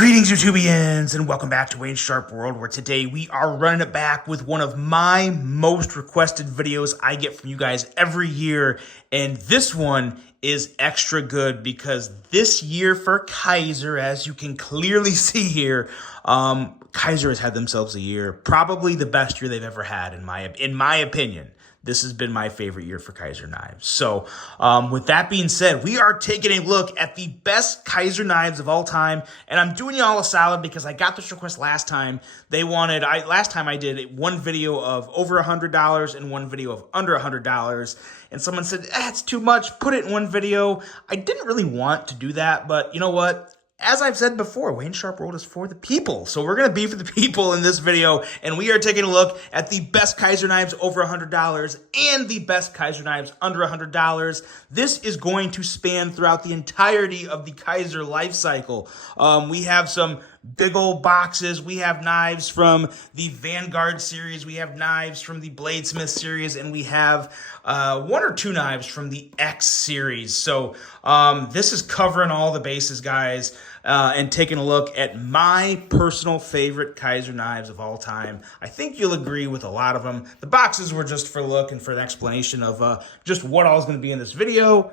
Greetings, YouTubians, and welcome back to Wayne's Sharp World, where today we are running it back with one of my most requested videos I get from you guys every year. And this one is extra good because this year for Kizer, as you can clearly see here, Kizer has had themselves a year, probably the best year they've ever had, in my opinion. This has been my favorite year for Kizer knives. So with that being said, we are taking a look at the best Kizer knives of all time. And I'm doing y'all a solid because I got this request last time. Last time I did one video of over $100 and one video of under $100. And someone said, it's too much, put it in one video. I didn't really want to do that, but you know what? As I've said before, Wayne Sharp World is for the people. So we're going to be for the people in this video. And we are taking a look at the best Kizer knives over $100 and the best Kizer knives under $100. This is going to span throughout the entirety of the Kizer life cycle. We have some big old boxes. We have knives from the Vanguard series. We have knives from the Bladesmith series. And we have one or two knives from the X series. So this is covering all the bases, guys. And taking a look at my personal favorite Kizer knives of all time. I think you'll agree with a lot of them. The boxes were just for look and for an explanation of just what all is going to be in this video.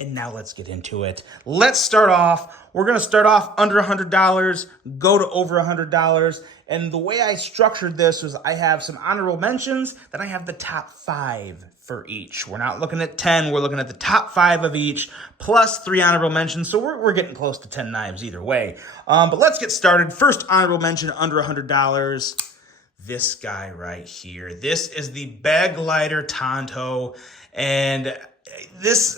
And now let's get into it. Let's start off. We're going to start off under $100, go to over $100. And the way I structured this was I have some honorable mentions, then I have the top 5 for each. We're not looking at 10, we're looking at the top 5 of each, plus 3 honorable mentions, so we're getting close to 10 knives either way. But let's get started. First honorable mention under $100, this guy right here. This is the Begleiter Tanto, and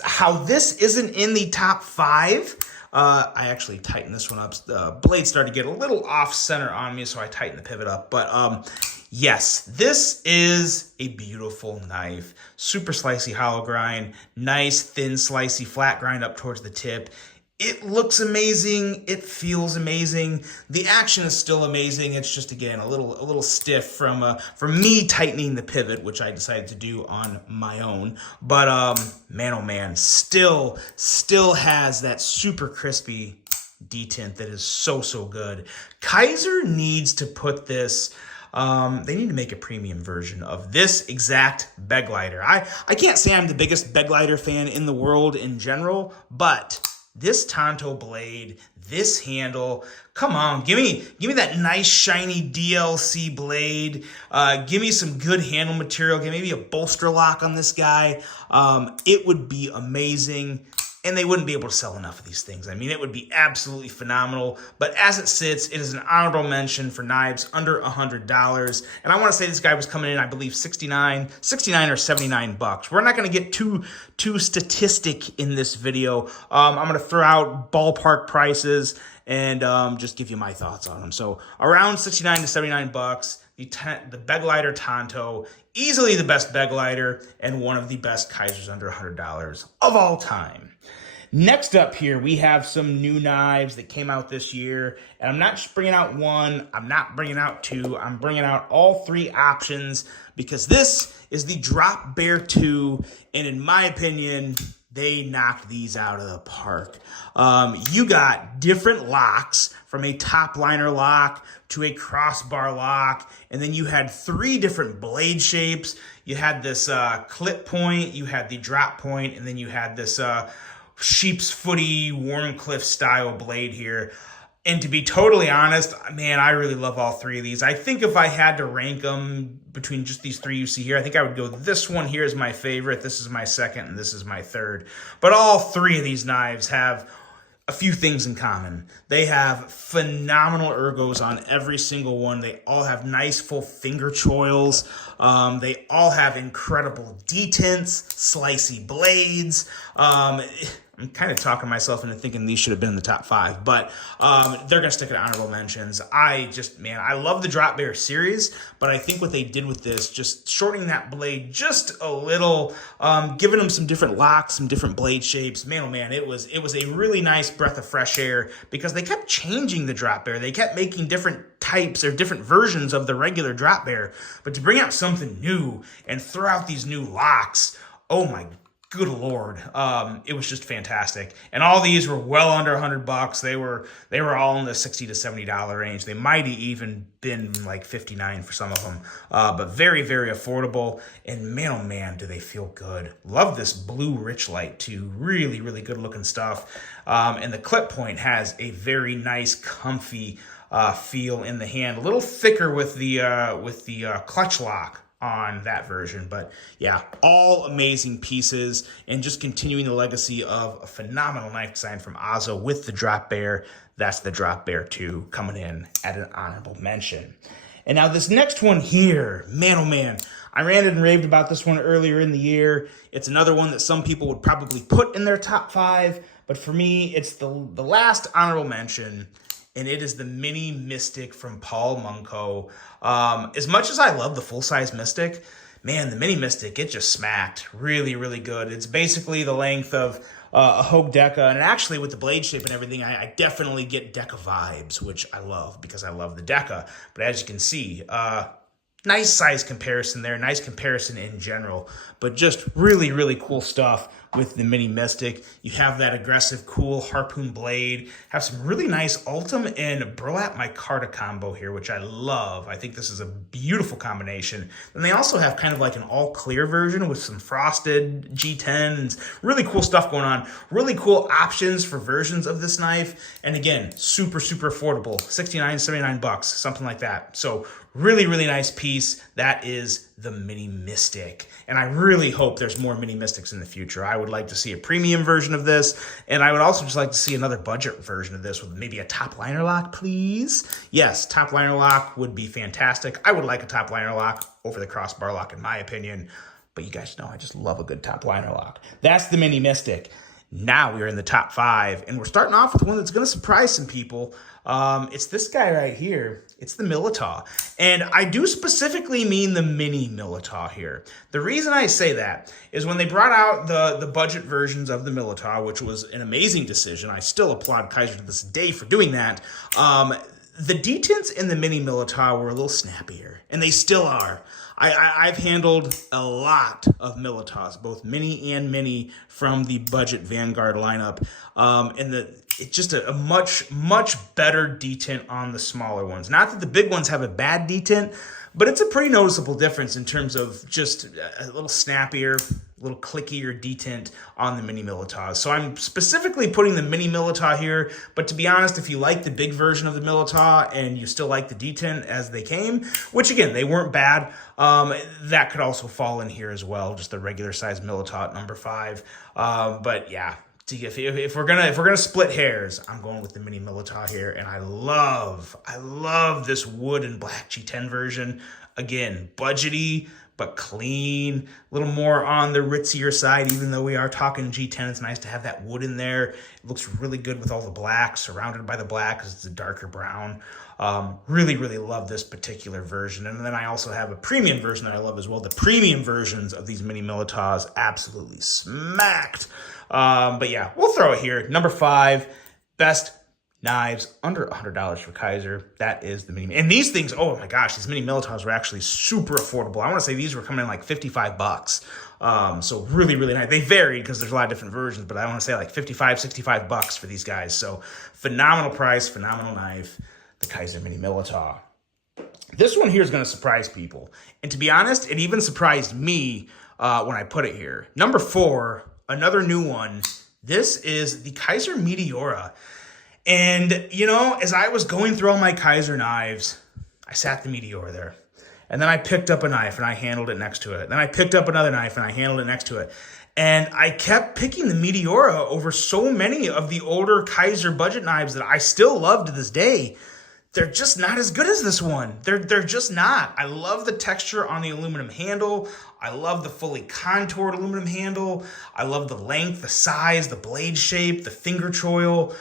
how this isn't in the top 5, I actually tightened this one up. The blade started to get a little off center on me, so I tightened the pivot up. But yes, this is a beautiful knife. Super slicey hollow grind, nice thin slicey flat grind up towards the tip. It looks amazing. It feels amazing. The action is still amazing. It's just, again, a little stiff from me tightening the pivot, which I decided to do on my own. But man, oh man, still has that super crispy detint that is so good. Kizer needs to put this. They need to make a premium version of this exact Begleiter. I can't say I'm the biggest Begleiter fan in the world in general, but this Tanto blade, this handle, come on, give me that nice shiny DLC blade. Give me some good handle material. Give maybe a bolster lock on this guy. It would be amazing. And they wouldn't be able to sell enough of these things. I mean, it would be absolutely phenomenal. But as it sits, it is an honorable mention for knives under $100. And I want to say this guy was coming in, I believe, 69 or 79 bucks. We're not going to get too statistic in this video. I'm going to throw out ballpark prices and just give you my thoughts on them. So around 69 to 79 bucks. The Begleiter Tanto, easily the best Begleiter and one of the best Kizers under $100 of all time. Next up here, we have some new knives that came out this year. And I'm not just bringing out one, I'm not bringing out 2, I'm bringing out all 3 options because this is the Drop Bear 2. And in my opinion, they knocked these out of the park. You got different locks, from a top liner lock to a crossbar lock, and then you had 3 different blade shapes. You had this clip point, you had the drop point, and then you had this sheep's footy Warncliffe style blade here. And to be totally honest, man, I really love all 3 of these. I think if I had to rank them between just these 3 you see here, I think I would go this one here is my favorite, this is my second, and this is my third. But all 3 of these knives have a few things in common. They have phenomenal ergos on every single one. They all have nice full finger choils. They all have incredible detents, slicey blades. I'm kind of talking myself into thinking these should have been in the top 5, but they're going to stick at honorable mentions. I love the Drop Bear series, but I think what they did with this, just shortening that blade just a little, giving them some different locks, some different blade shapes, man, oh man, it was a really nice breath of fresh air because they kept changing the Drop Bear. They kept making different types or different versions of the regular Drop Bear, but to bring out something new and throw out these new locks, oh my good Lord, it was just fantastic. And all these were well under $100. They were all in the $60 to $70 range. They might have even been like $59 for some of them, but very, very affordable. And man, oh man, do they feel good. Love this blue rich light too. Really, really good looking stuff. And the clip point has a very nice, comfy feel in the hand. A little thicker with the clutch lock on that version, but yeah, all amazing pieces, and just continuing the legacy of a phenomenal knife design from Ozzo with the Drop Bear. That's the Drop Bear 2 coming in at an honorable mention. And now this next one here, man, oh man, I ranted and raved about this one earlier in the year. It's another one that some people would probably put in their top 5, but for me, it's the last honorable mention. And it is the Mini Mystic from Paul Munko. As much as I love the full-size Mystic, man, the Mini Mystic, it just smacked. Really, really good. It's basically the length of a Hogue Deca, and actually with the blade shape and everything, I definitely get Deca vibes, which I love because I love the Deca. But as you can see, nice size comparison there, nice comparison in general, but just really, really cool stuff with the Mini Mystic. You have that aggressive, cool harpoon blade, have some really nice Ultim and Burlap Micarta combo here, which I love. I think this is a beautiful combination. And they also have kind of like an all clear version with some frosted G10s, really cool stuff going on, really cool options for versions of this knife. And again, super, super affordable, $69, $79, something like that. So really, really nice piece. That is the Mini Mystic. And I really hope there's more Mini Mystics in the future. I would like to see a premium version of this. And I would also just like to see another budget version of this with maybe a top liner lock, please. Yes, top liner lock would be fantastic. I would like a top liner lock over the crossbar lock in my opinion. But you guys know I just love a good top liner lock. That's the Mini Mystic. Now we're in the top 5, and we're starting off with one that's going to surprise some people. It's this guy right here. It's the Militaw. And I do specifically mean the Mini Militaw here. The reason I say that is when they brought out the budget versions of the Militaw, which was an amazing decision. I still applaud Kizer to this day for doing that. The detents in the Mini Militaw were a little snappier, and they still are. I've handled a lot of Militaws, both mini and mini, from the budget Vanguard lineup. And it's just a much, much better detent on the smaller ones. Not that the big ones have a bad detent, but it's a pretty noticeable difference in terms of just a little snappier, a little clickier detent on the Mini Militaws. So I'm specifically putting the Mini Militaw here, but to be honest, if you like the big version of the Militaw and you still like the detent as they came, which again, they weren't bad, that could also fall in here as well, just the regular size Militaw at number 5. But yeah, if we're gonna split hairs, I'm going with the Mini Militaw here, and I love this wood and black G10 version. Again, budgety but clean, a little more on the ritzier side. Even though we are talking G10, it's nice to have that wood in there. It looks really good with all the black, surrounded by the black because it's a darker brown. Really, really love this particular version. And then I also have a premium version that I love as well. The premium versions of these Mini Militaws absolutely smacked. But yeah, we'll throw it here. Number 5, best knives under $100 for Kizer. That is the Mini. And these things, oh my gosh, these Mini Militaws were actually super affordable. I want to say these were coming in like $55. So really, really nice. They varied because there's a lot of different versions, but I want to say like $55, $65 for these guys. So phenomenal price, phenomenal knife, the Kizer Mini Militaw. This one here is going to surprise people. And to be honest, it even surprised me when I put it here. Number 4, another new one. This is the Kizer Meteora. And, you know, as I was going through all my Kizer knives, I sat the Meteora there. And then I picked up a knife and I handled it next to it. Then I picked up another knife and I handled it next to it. And I kept picking the Meteora over so many of the older Kizer budget knives that I still love to this day. They're just not as good as this one. They're just not. I love the texture on the aluminum handle. I love the fully contoured aluminum handle. I love the length, the size, the blade shape, the finger choil.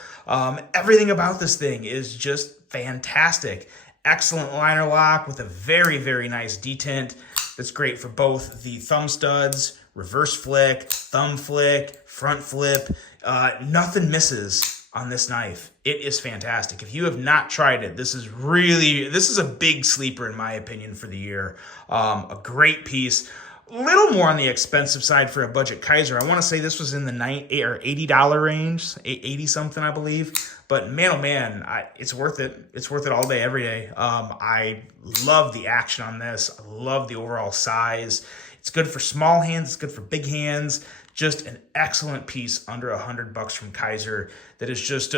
Everything about this thing is just fantastic. Excellent liner lock with a very, very nice detent. That's great for both the thumb studs, reverse flick, thumb flick, front flip. Nothing misses on this knife. It is fantastic. If you have not tried it, this is a big sleeper in my opinion for the year. A great piece. little more on the expensive side for a budget Kizer. I want to say this was in the $80 range, 80 something, I believe. But man, oh man, it's worth it. It's worth it all day, every day. I love the action on this. I love the overall size. It's good for small hands. It's good for big hands. Just an excellent piece under $100 from Kizer. That is just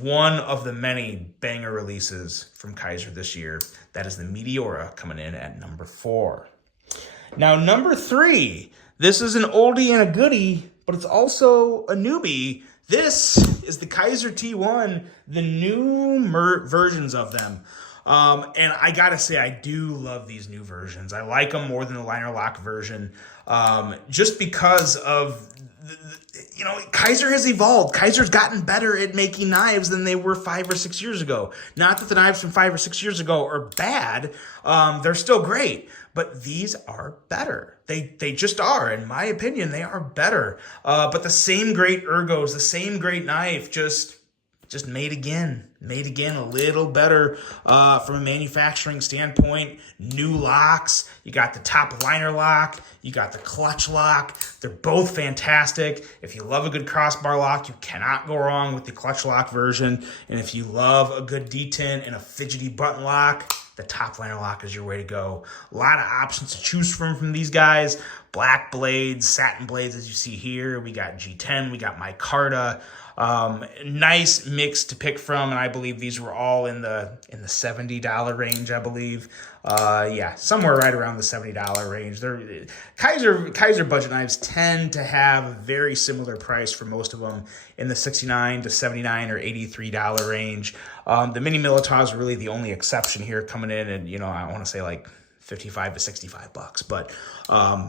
one of the many banger releases from Kizer this year. That is the Meteora coming in at number 4. Now, number 3, this is an oldie and a goodie, but it's also a newbie. This is the Kizer T1, the new versions of them. And I gotta say, I do love these new versions. I like them more than the liner lock version, just because of, Kizer has evolved. Kizer's gotten better at making knives than they were 5 or 6 years ago. Not that the knives from 5 or 6 years ago are bad. They're still great, but these are better. They just are. In my opinion, they are better. But the same great ergos, the same great knife, just made again a little better from a manufacturing standpoint. New locks, you got the top liner lock, you got the clutch lock. They're both fantastic. If you love a good crossbar lock, you cannot go wrong with the clutch lock version. And if you love a good detent and a fidgety button lock, the top liner lock is your way to go. A lot of options to choose from these guys. Black blades, satin blades, as you see here. We got G10, we got micarta. Nice mix to pick from, and I believe these were all in the $70 range, I believe. Yeah, somewhere right around the $70 range. Kizer budget knives tend to have a very similar price for most of them, in the $69 to $79 or $83 range. The Mini Militaws are really the only exception here, coming in, and I want to say like $55 to $65, but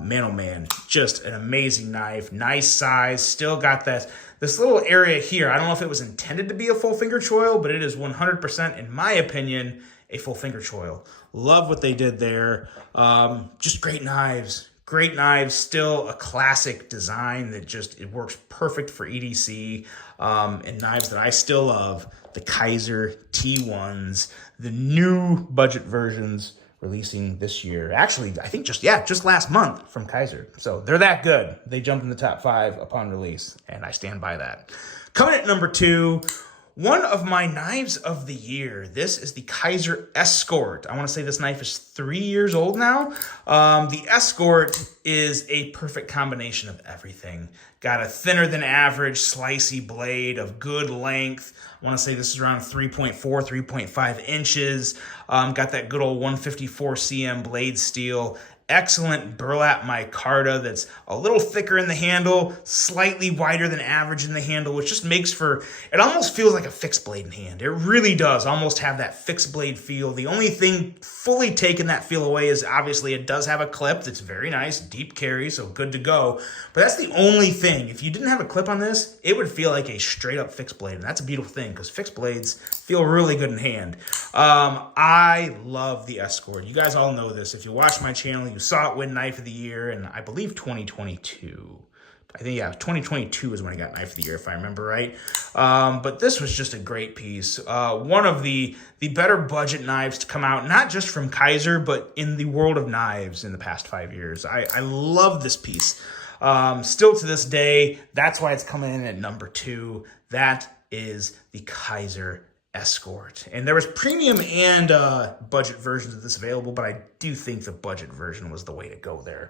man, oh man, just an amazing knife. Nice size, still got this little area here. I don't know if it was intended to be a full finger choil, but it is 100%, in my opinion, a full finger choil. Love what they did there. Just great knives. Great knives, still a classic design that it works perfect for EDC, and knives that I still love, the Kizer T1s, the new budget versions releasing this year. Actually, I think just last month from Kizer. So they're that good. They jumped in the top 5 upon release, and I stand by that. Coming at number 2, one of my knives of the year. This is the Kizer Escort. I want to say this knife is 3 years old now. The Escort is a perfect combination of everything. Got a thinner than average slicey blade of good length. I want to say this is around 3.4, 3.5 inches. Got that good old 154 cm blade steel. Excellent burlap micarta that's a little thicker in the handle, slightly wider than average in the handle, which just makes for, it almost feels like a fixed blade in hand. It really does almost have that fixed blade feel. The only thing fully taking that feel away is obviously it does have a clip that's very nice, deep carry, so good to go. But that's the only thing. If you didn't have a clip on this, it would feel like a straight up fixed blade. And that's a beautiful thing because fixed blades feel really good in hand. I love the Escort. You guys all know this. If you watch my channel, you saw it win Knife of the Year in, I believe, 2022. I think, yeah, 2022 is when I got Knife of the Year, if I remember right. But this was just a great piece. One of the better budget knives to come out, not just from Kizer, but in the world of knives in the past 5 years. I love this piece. Still to this day, that's why it's coming in at number 2. That is the Kizer Escort. And there was premium and budget versions of this available, but I do think the budget version was the way to go there.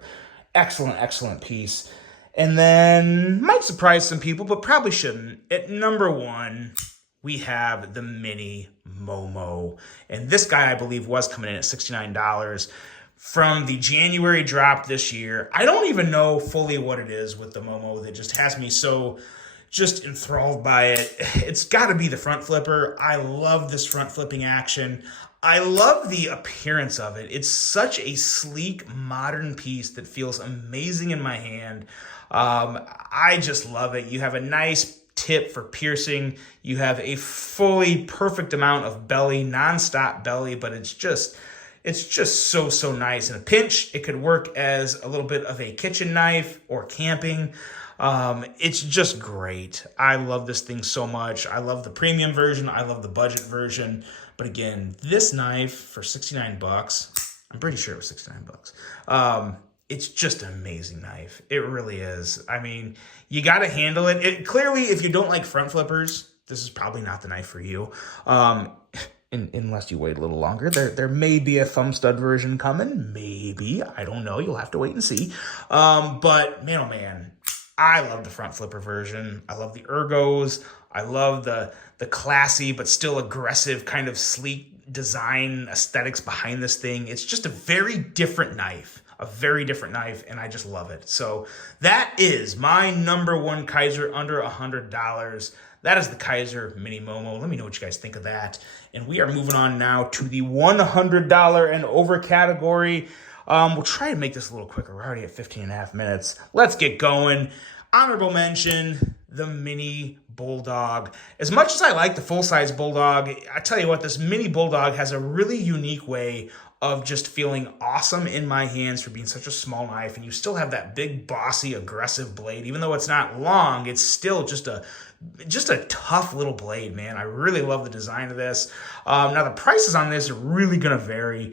Excellent, excellent piece. And then, might surprise some people, but probably shouldn't. At number 1, we have the Mini Momo. And this guy, I believe, was coming in at $69. From the January drop this year, I don't even know fully what it is with the Momo that just has me so just enthralled by it. It's got to be the front flipper. I love this front flipping action. I love the appearance of it. It's such a sleek, modern piece that feels amazing in my hand. I just love it. You have a nice tip for piercing. You have a fully perfect amount of belly, non-stop belly, but it's just so nice. In a pinch, it could work as a little bit of a kitchen knife or camping. It's just great. I love this thing so much. I love the premium version. I love the budget version. But again, this knife for $69, I'm pretty sure it was $69. it's just an amazing knife. It really is. I mean, you got to handle it. Clearly, if you don't like front flippers, this is probably not the knife for you. Unless you wait a little longer. There may be a thumb stud version coming. Maybe. I don't know. You'll have to wait and see. But man, oh man, I love the front flipper version. I love the ergos. I love the classy but still aggressive kind of sleek design aesthetics behind this thing. It's just a very different knife. A very different knife, and I just love it. So that is my number one Kizer under $100. That is the Kizer Mini Momo. Let me know what you guys think of that. And we are moving on now to the $100 and over category. We'll try to make this a little quicker. We're already at 15 and a half minutes. Let's get going. Honorable mention, the Mini Bulldog. As much as I like the full-size Bulldog, I tell you what, this Mini Bulldog has a really unique way of just feeling awesome in my hands for being such a small knife, and you still have that big, bossy, aggressive blade. Even though it's not long, it's still just a tough little blade, man. I really love the design of this. Now, the prices on this are really going to vary.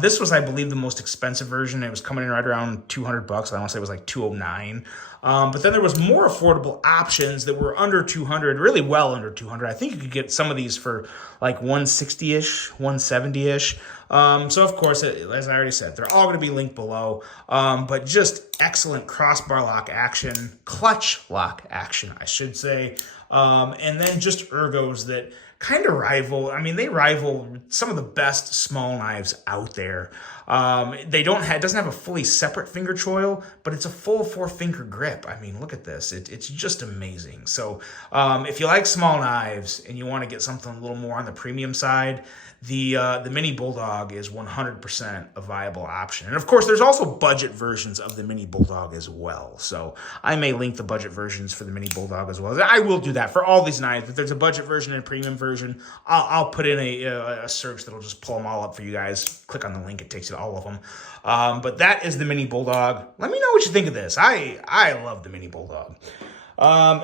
This was, I believe, the most expensive version. It was coming in right around $200. I want to say it was like $209. But then there was more affordable options that were under $200, really well under $200. I think you could get some of these for like $160-ish, $170-ish. So, of course, as I already said, they're all going to be linked below. But just excellent crossbar lock action, clutch lock action, I should say. And then just ergos that kind of rival, I mean, they rival some of the best small knives out there. It doesn't have a fully separate finger choil, but it's a full 4-finger grip. I mean, look at this. It's just amazing. So if you like small knives and you want to get something a little more on the premium side, the Mini Bulldog is 100% a viable option. And of course, there's also budget versions of the Mini Bulldog as well. So I may link the budget versions for the Mini Bulldog as well. I will do that for all these knives. If there's a budget version and a premium version, I'll put in a search that'll just pull them all up for you guys. Click on the link. It takes you to all of them. But that is the Mini Bulldog. Let me know what you think of this. I love the Mini Bulldog.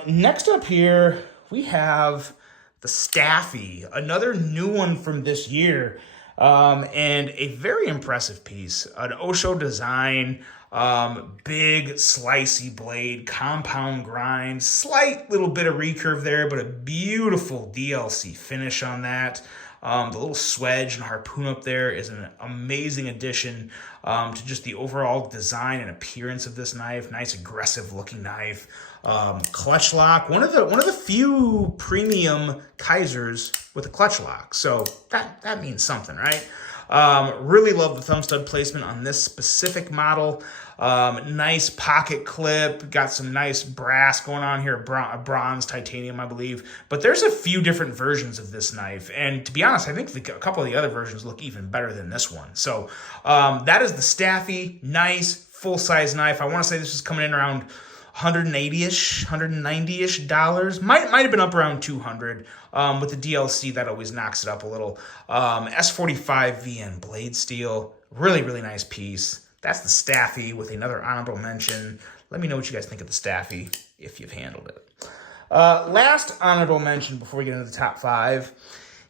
Next up here, we have the Staffi, another new one from this year, and a very impressive piece. An Osho design, big slicey blade, compound grind, slight little bit of recurve there, but a beautiful DLC finish on that. The little swedge and harpoon up there is an amazing addition to just the overall design and appearance of this knife. Nice aggressive looking knife. Clutch lock, one of the few premium Kizers with a clutch lock. So that means something, right? Really love the thumb stud placement on this specific model. Nice pocket clip, got some nice brass going on here, bronze, titanium, I believe. But there's a few different versions of this knife. And to be honest, I think a couple of the other versions look even better than this one. So that is the Staffi, nice, full-size knife. I want to say this was coming in around $180-ish, $190-ish dollars. Might have been up around $200. With the DLC, that always knocks it up a little. S45 VN blade steel. Really, really nice piece. That's the Staffi with another honorable mention. Let me know what you guys think of the Staffi if you've handled it. Last honorable mention before we get into the top 5.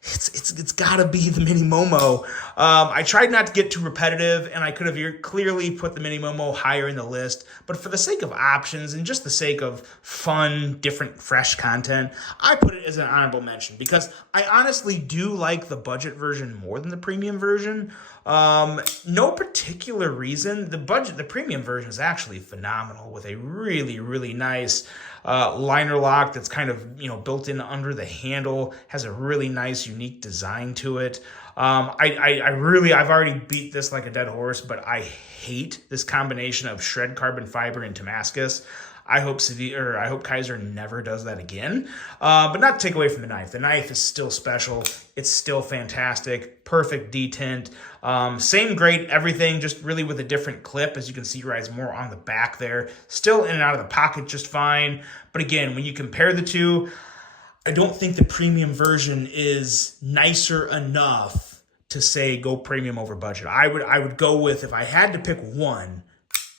It's got to be the Mini Momo. I tried not to get too repetitive, and I could have clearly put the Mini Momo higher in the list, but for the sake of options and just the sake of fun, different, fresh content, I put it as an honorable mention because I honestly do like the budget version more than the premium version. No particular reason. The premium version is actually phenomenal with a really, really nice liner lock that's kind of, built in under the handle, has a really nice, unique design to it. I've already beat this like a dead horse, but I hate this combination of shred carbon fiber and Damascus. I hope Kizer never does that again. But not to take away from the knife. The knife is still special. It's still fantastic. Perfect detent. Same grade, everything, just really with a different clip. As you can see, rides more on the back there. Still in and out of the pocket just fine. But again, when you compare the two, I don't think the premium version is nicer enough to say go premium over budget. I would go with, if I had to pick one,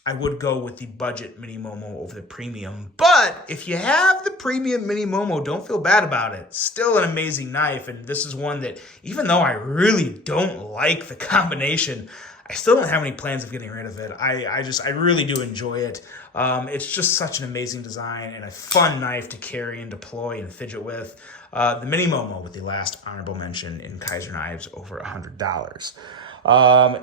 I would go with the budget Mini Momo over the premium. But if you have the premium Mini Momo, don't feel bad about it. Still an amazing knife. And this is one that, even though I really don't like the combination, I still don't have any plans of getting rid of it. I really do enjoy it. It's just such an amazing design and a fun knife to carry and deploy and fidget with. The Mini Momo with the last honorable mention in Kizer knives, over $100.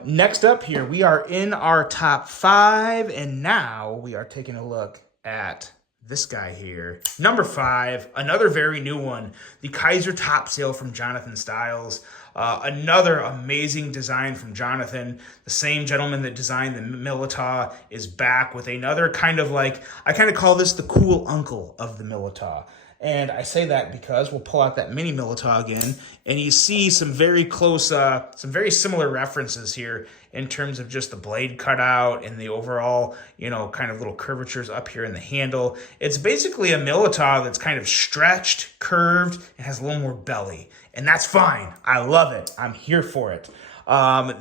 Next up here, we are in our top 5, and now we are taking a look at this guy here. Number 5, another very new one, the Kizer Topsail from Jonathan Styles. Another amazing design from Jonathan. The same gentleman that designed the Militaw is back with another kind of like, I kind of call this the cool uncle of the Militaw. And I say that because we'll pull out that mini Militaw again, and you see some very close, some very similar references here in terms of just the blade cutout and the overall, you know, kind of little curvatures up here in the handle. It's basically a Militaw that's kind of stretched, curved, and has a little more belly. And that's fine. I love it. I'm here for it.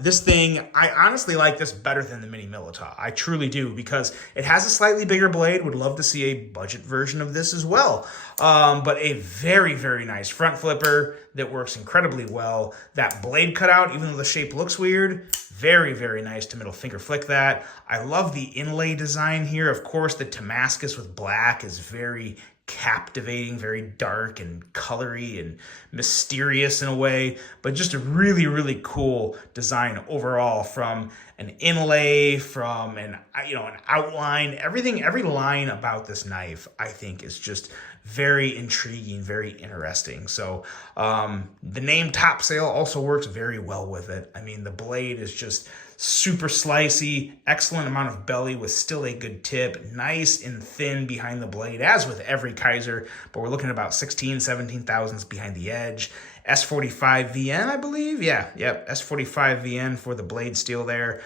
This thing, I honestly like this better than the Mini Militaw. I truly do, because it has a slightly bigger blade. Would love to see a budget version of this as well. But a very, very nice front flipper that works incredibly well. That blade cutout, even though the shape looks weird, very, very nice to middle finger flick that. I love the inlay design here. Of course, the Damascus with black is very captivating, very dark and colory and mysterious in a way, but just a really, really cool design overall, from an inlay, from an, you know, an outline, everything, every line about this knife, I think, is just very intriguing, very interesting. So the name Topsail also works very well with it. I mean, the blade is just super slicey, excellent amount of belly with still a good tip, nice and thin behind the blade, as with every Kizer, but we're looking at about 16, 17 thousandths behind the edge. S45 VN, I believe. Yep, S45 VN for the blade steel there.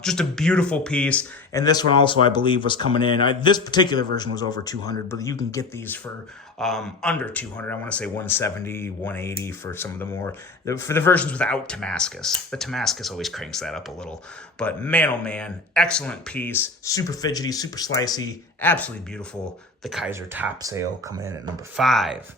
Just a beautiful piece. And this one also, I believe, was coming in. This particular version was over 200, but you can get these for under 200. I want to say 170, 180 for some of the more, for the versions without Damascus. The Damascus always cranks that up a little. But man, oh man, excellent piece. Super fidgety, super slicey, absolutely beautiful. The Kizer Topsail coming in at number 5.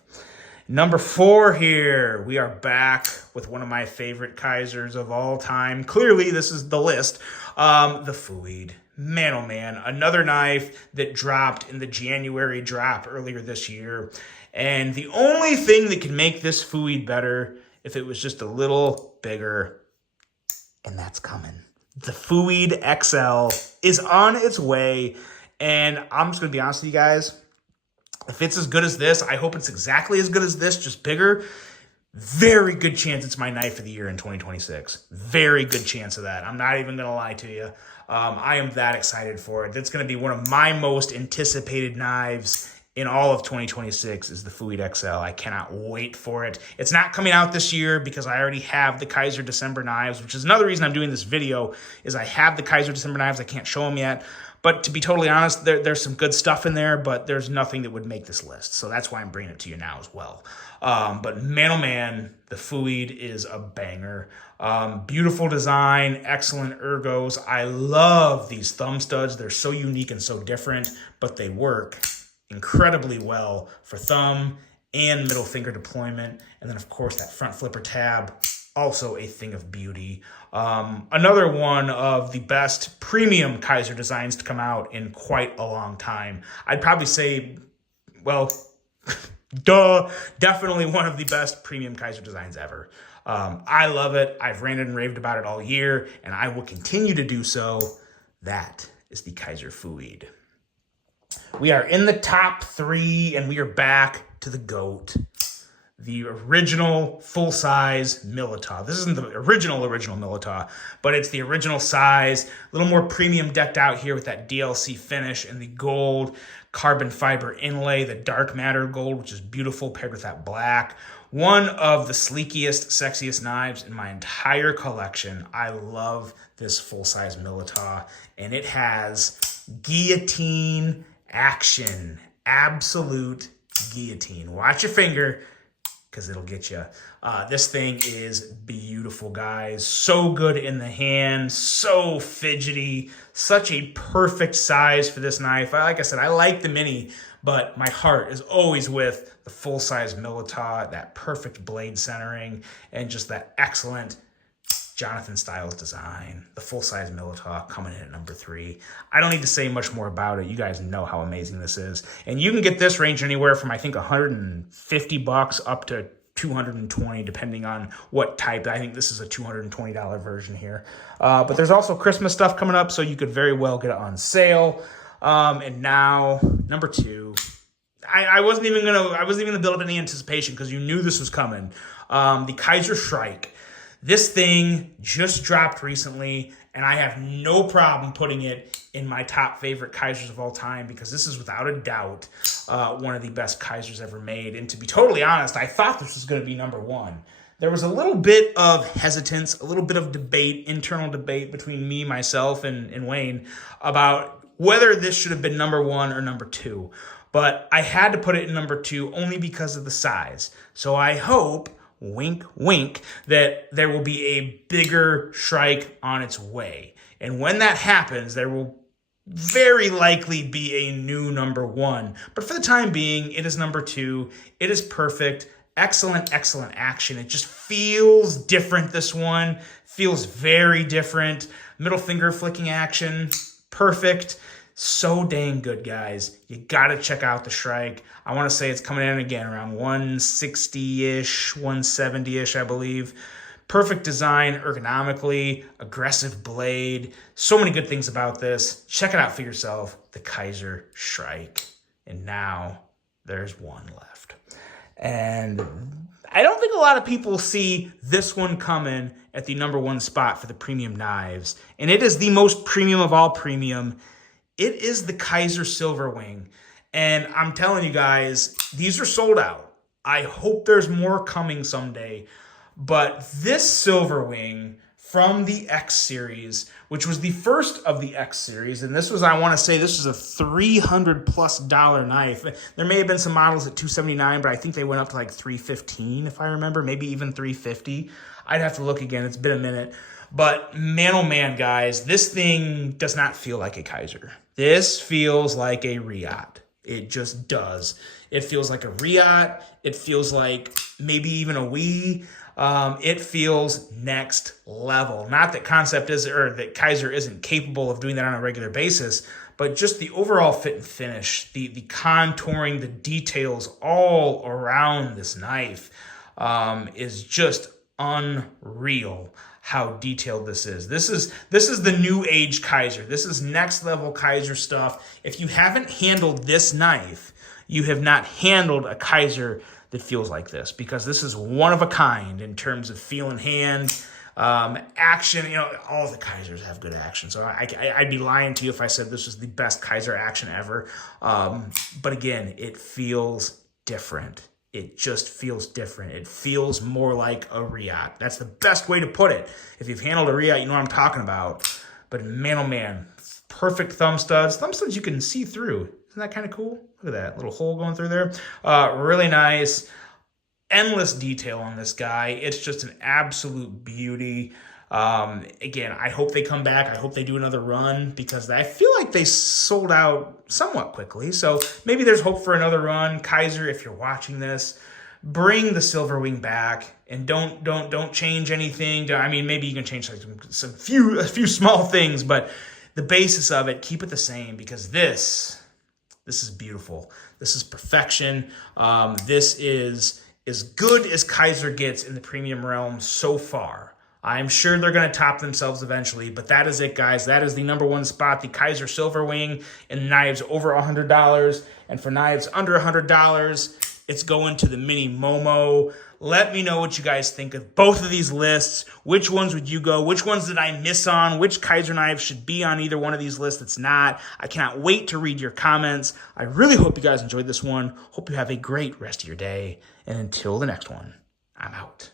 Number 4 here, we are back with one of my favorite Kizers of all time. Clearly, this is the list. The Feweed. Man, oh man, another knife that dropped in the January drop earlier this year. And the only thing that can make this Feweed better, if it was just a little bigger, and that's coming. The Feweed XL is on its way, and I'm just going to be honest with you guys. If it's as good as this, I hope it's exactly as good as this, just bigger. Very good chance it's my knife of the year in 2026. Very good chance of that. I'm not even going to lie to you. I am that excited for it. That's going to be one of my most anticipated knives in all of 2026 is the Feweed XL. I cannot wait for it. It's not coming out this year because I already have the Kizer December knives, which is another reason I'm doing this video, is I have the Kizer December knives. I can't show them yet. But to be totally honest, there's some good stuff in there, but there's nothing that would make this list. So that's why I'm bringing it to you now as well. But man, oh man, the Feweed is a banger. Beautiful design, excellent ergos. I love these thumb studs. They're so unique and so different, but they work incredibly well for thumb and middle finger deployment. And then, of course, that front flipper tab, also a thing of beauty. Another one of the best premium Kizer designs to come out in quite a long time. I'd probably say, well, definitely one of the best premium Kizer designs ever. I love it. I've ranted and raved about it all year, and I will continue to do so. That is the Kizer Feweed. We are in the top 3, and we are back to the GOAT. The original full-size Militaw. This isn't the original Militaw, but it's the original size. A little more premium decked out here with that DLC finish and the gold carbon fiber inlay, the dark matter gold, which is beautiful paired with that black. One of the sleekest, sexiest knives in my entire collection. I love this full-size Militaw, and it has guillotine action. Absolute guillotine. Watch your finger, because it'll get you. This thing is beautiful, guys. So good in the hand, so fidgety, such a perfect size for this knife. Like I said, I like the mini, but my heart is always with the full-size Militaw, that perfect blade centering, and just that excellent, Jonathan Styles design, the full-size Militaw coming in at number 3. I don't need to say much more about it. You guys know how amazing this is. And you can get this range anywhere from, I think, $150 up to $220, depending on what type. I think this is a $220 version here. But there's also Christmas stuff coming up, so you could very well get it on sale. And now, number 2. I wasn't even gonna build up any anticipation because you knew this was coming. The Kizer Shrike. This thing just dropped recently, and I have no problem putting it in my top favorite Kizers of all time because this is without a doubt one of the best Kizers ever made. And to be totally honest, I thought this was going to be number 1. There was a little bit of hesitance, a little bit of debate, internal debate between me, myself, and Wayne about whether this should have been number 1 or number 2. But I had to put it in number 2 only because of the size. So I hope, wink, wink, that there will be a bigger Shrike on its way. And when that happens, there will very likely be a new number 1. But for the time being, it is number 2. It is perfect. Excellent, excellent action. It just feels different, this one. Feels very different. Middle finger flicking action. Perfect. So dang good, guys. You got to check out the Shrike. I want to say it's coming in again around 160-ish, 170-ish, I believe. Perfect design, ergonomically, aggressive blade. So many good things about this. Check it out for yourself, the Kizer Shrike. And now there's one left. And I don't think a lot of people see this one coming at the number 1 spot for the premium knives. And it is the most premium of all premium. It is the Kizer Silverwing. And I'm telling you guys, these are sold out. I hope there's more coming someday. But this Silverwing from the X series, which was the first of the X series, and this was, I want to say, this was a $300+ knife. There may have been some models at $279, but I think they went up to like $315, if I remember, maybe even $350. I'd have to look again. It's been a minute. But man, oh man, guys, this thing does not feel like a Kizer. This feels like a Riot. It just does. It feels like a Riot. It feels like maybe even a Wii. It feels next level. Not that Concept is, or that Kizer isn't capable of doing that on a regular basis, but just the overall fit and finish, the contouring, the details all around this knife is just unreal. How detailed this is. This is the new age Kizer. This is next level Kizer stuff. If you haven't handled this knife, you have not handled a Kizer that feels like this, because this is one of a kind in terms of feel and hand, action. You know, all the Kizers have good action, so I'd be lying to you if I said this was the best Kizer action ever. But again, it feels different. It just feels different. It feels more like a Riot. That's the best way to put it. If you've handled a Riot, you know what I'm talking about. But man, oh man, perfect thumb studs. Thumb studs you can see through. Isn't that kind of cool? Look at that little hole going through there. Really nice. Endless detail on this guy. It's just an absolute beauty. Again, I hope they come back. I hope they do another run, because I feel like they sold out somewhat quickly. So maybe there's hope for another run. Kizer, if you're watching this, bring the Silverwing back, and don't change anything. I mean, maybe you can change like a few small things, but the basis of it, keep it the same, because this is beautiful. This is perfection. This is as good as Kizer gets in the premium realm so far. I'm sure they're going to top themselves eventually, but that is it, guys. That is the number 1 spot, the Kizer Silverwing, in knives over $100. And for knives under $100, it's going to the mini Momo. Let me know what you guys think of both of these lists. Which ones would you go? Which ones did I miss on? Which Kizer knives should be on either one of these lists that's not? I cannot wait to read your comments. I really hope you guys enjoyed this one. Hope you have a great rest of your day. And until the next one, I'm out.